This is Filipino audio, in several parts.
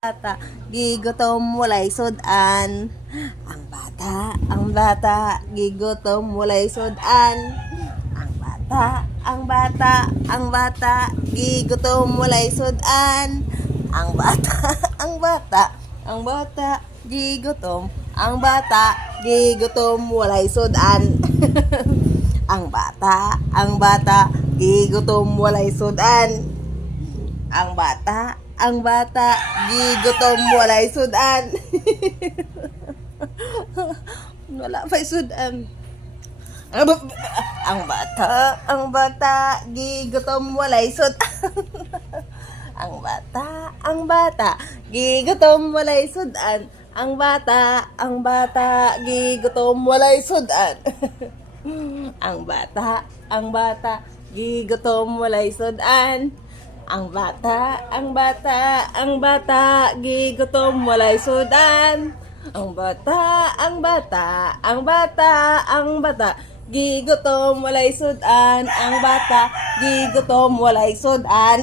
Bata, gigutom walay sudan. Ang bata, gigutom walay sudan. Ang bata, gigutom walay sudan. Ang bata, gigutom. Gigutom walay sudan. ang bata, gigutom walay sudan. Ang bata, gigutom walay sudan. Wala pa sudan. Ang bata, gigutom walay sudan. ang bata, gigutom walay sudan. Ang bata, gigutom walay sudan. ang bata, gigutom walay sudan. Ang bata, gigutom walay sudan. Ang bata, gigutom walay sudan. Ang bata, gigutom walay sudan.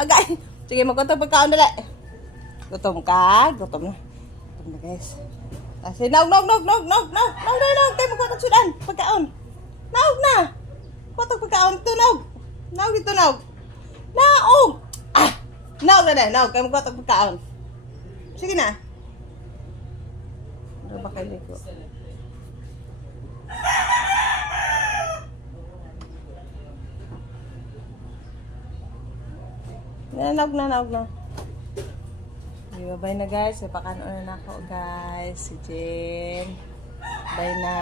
Agay, sige magkuntong pagkaon dala. Gutom ka? Gutom na guys. Kasi tayo magkuntong sudan. Pagkaon. Naog na. Kuntong pagkaon, tunog. Naog dito, naog. Naog! Naog na. Naog. Kaya magkotag pagkaon. Sige na. Ano ba kayo ko? Naog na. Bye na guys. Ipakanon na ako guys. Si Jen. Bye na.